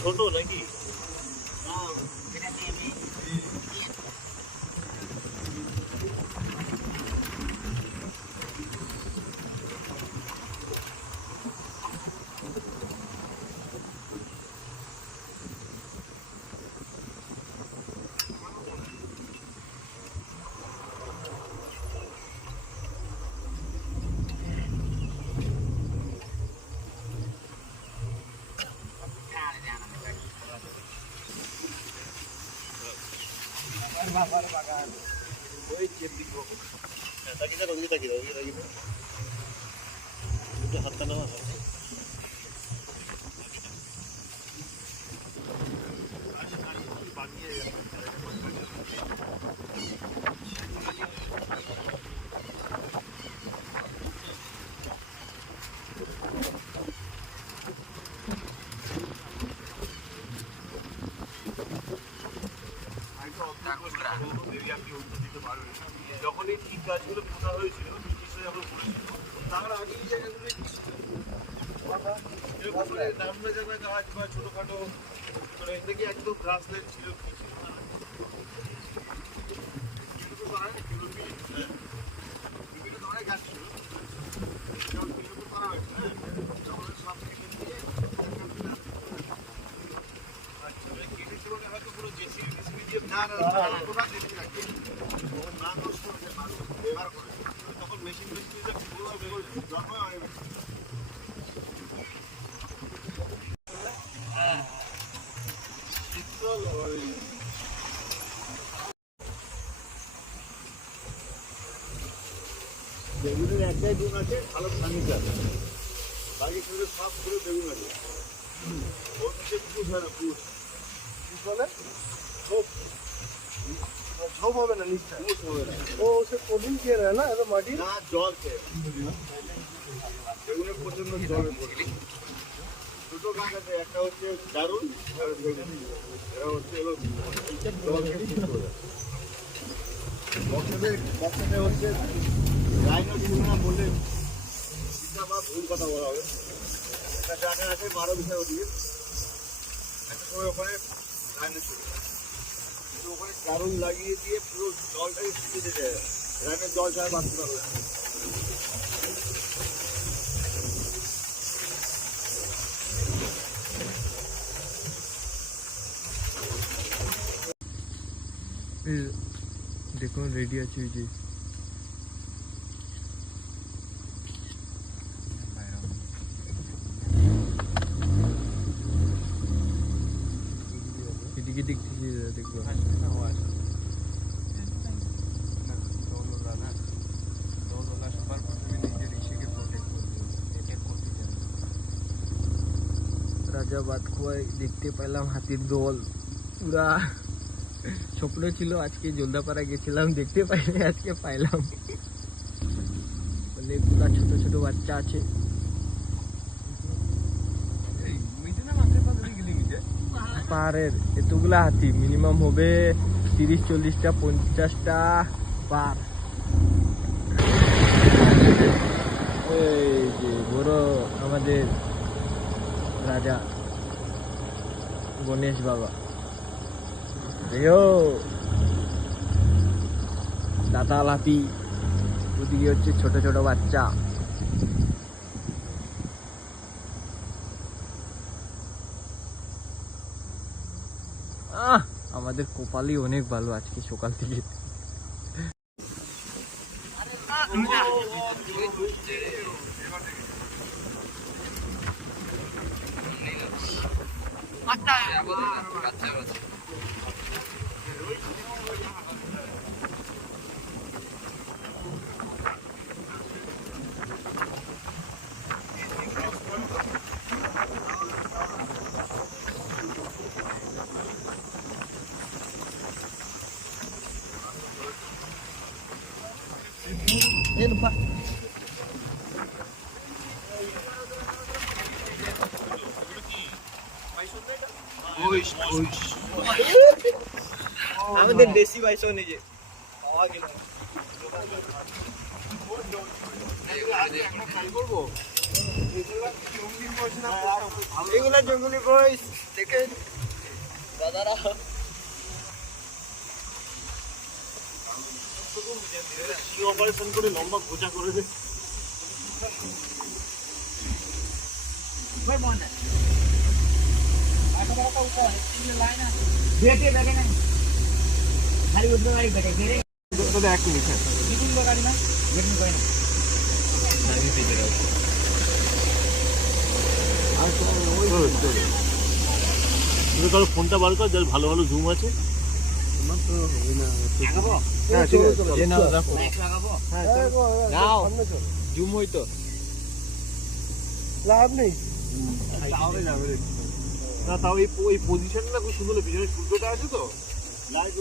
ছোট নাকি হাতটা নেওয়া হয় যখন এই ঠিক গাছগুলো পোতা হয়েছিল তার আগে এই জায়গাগুলো নামনা জানা গাছ বা ছোটখাটো মানে এটা কি একদম গ্রাসল্যান্ড ছিল কি ছিল বিভিন্ন ধরনের গাছ ছিল করা হয়েছে সব হয়তো পুরো জেসিবি দিয়ে না নষ্ট হয়েছে মানুষ ব্যবহার করে তখন মেশিন জন্ম হয় বেগুনের একটাই গুণ আছে ভালো ফার্নিচার বাকি করে সব করে বেগুন আছে ওর হচ্ছে পুষ হয় না পুষ বলে সব হবে না নিচটা পুষ হবে না ও সে কদিন খেয়ে নেয় না এত মাটি না জল খেয়ে বেগুনের প্রচন্ড জলের পড়ে দুটো গাছ আছে একটা হচ্ছে দারুণ আর বেগুন এরা হচ্ছে বক্সে হচ্ছে রাইনো সিনেমা বললে চিন্তা বা ভুল কথা বলা হবে একটা জায়গা আছে 12 বিঘা ওদিকে একটা সময় ওখানে রাইনো ছিল ওখানে দারুণ লাগিয়ে দিয়ে পুরো জলটাকে শুকিয়ে দিতে রাইনের জল ছাড়া বাঁচতে পারবে দেখুন রেডি আছে যে এদিকে দেখতেছি দেখবো রাজা বাদ খোয়াই দেখতে পেলাম হাতির দল পুরা স্বপ্ন ছিল আজকে জলদাপাড়া গেছিলাম দেখতে পাইনি আজকে পাইলাম অনেকগুলা ছোট ছোট বাচ্চা আছে পাহাড়ের এতগুলা হাতি মিনিমাম হবে 30-40টা 50টা পার এই যে বড় আমাদের রাজা গণেশ বাবা দাঁতাল হাতি ওদিকে হচ্ছে ছোট ছোট বাচ্চা আমাদের কপালই অনেক ভালো আজকে সকাল থেকে আমাদের দেশি বাইসন এই যে পাওয়া গেল। এগুলা জঙ্গলি বয়স দেখেন দাদারা। কি অপারেশন করে লম্বা খোঁচা করে দে। দাদা এক মিনিট, হ্যাঁ তুমি তাহলে ফোনটা বার কর, যার ভালো ভালো জুম আছে। হ্যাঁ ঠিক আছে, চলো। নাও জুম হইতো লাভ নেই। তাহলে যাবে রে। না তাও এই পজিশনটা খুব সুন্দর, পিছনে সূর্যটা আছে তো লাইট